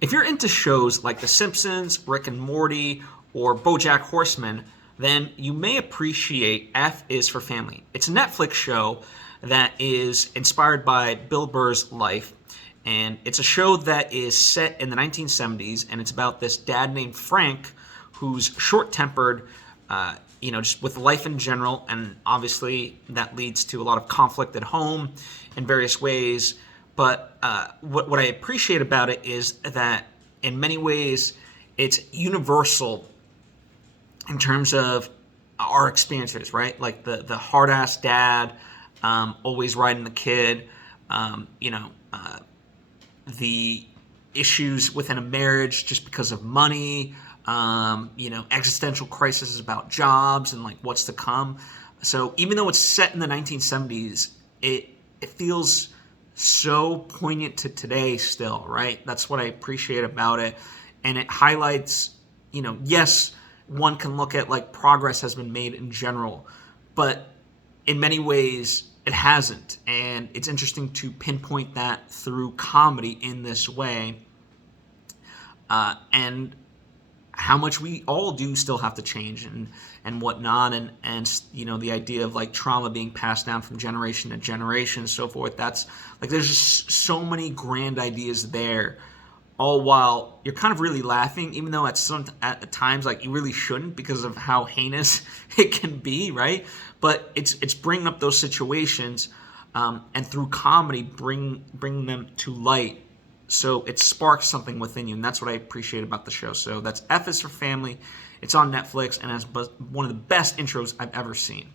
If you're into shows like The Simpsons, Rick and Morty, or BoJack Horseman, then you may appreciate F is for Family. It's a Netflix show that is inspired by Bill Burr's life, and it's a show that is set in the 1970s, and it's about this dad named Frank who's short-tempered, just with life in general, and obviously that leads to a lot of conflict at home in various ways. But what I appreciate about it is that in many ways it's universal in terms of our experiences, right? Like the hard-ass dad, always riding the kid, the issues within a marriage just because of money, existential crises about jobs and like what's to come. So even though it's set in the 1970s, it feels so poignant to today still, right? That's what I appreciate about it. And it highlights, yes, one can look at like progress has been made in general, but in many ways it hasn't. And it's interesting to pinpoint that through comedy in this way. And how much we all do still have to change and whatnot, and the idea of like trauma being passed down from generation to generation and so forth. That's like there's just so many grand ideas there, all while you're kind of really laughing, even though at times like you really shouldn't because of how heinous it can be, right? But it's bringing up those situations, and through comedy bring them to light. So it sparks something within you, and that's what I appreciate about the show. So that's F is for Family. It's on Netflix, and has one of the best intros I've ever seen.